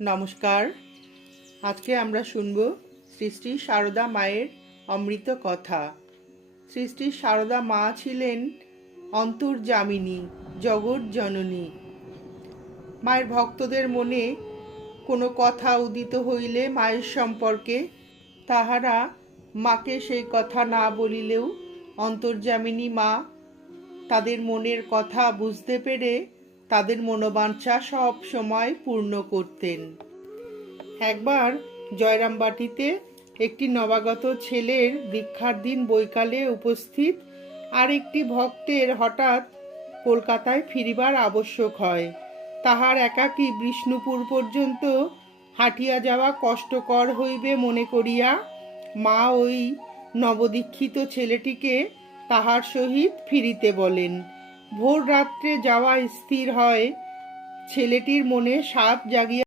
নমস্কার। আজকে আমরা শুনব শ্রী শ্রী সারদা মায়ের অমৃত কথা। শ্রী শ্রী সারদা মা ছিলেন অন্তর্যামিনী, জগৎ জননী। মায়ের ভক্তদের মনে কোনো কথা উদিত হইলে মায়ের সম্পর্কে তাহারা মাকে সেই কথা না বলিলেও অন্তর্যামিনী মা তাদের মনের কথা বুঝতে পেরে তাদের মনোবাঞ্ছা সব সময় পূর্ণ করতেন। একবার জয়রামবাটিতে একটি নবাগত ছেলের দীক্ষার দিন বৈকালে উপস্থিত আর একটি ভক্তের হঠাৎ কলকাতায় ফিরিবার আবশ্যক হয়। তাহার একাকী বিষ্ণুপুর পর্যন্ত হাঁটিয়া যাওয়া কষ্টকর হইবে মনে করিয়া মা ওই নবদীক্ষিত ছেলেটিকে তাহার সহিত ফিরিতে বলেন। ভোর রাত্রে যাওয়া স্থির হয়। ছেলেটির মনে সাধ জাগিয়া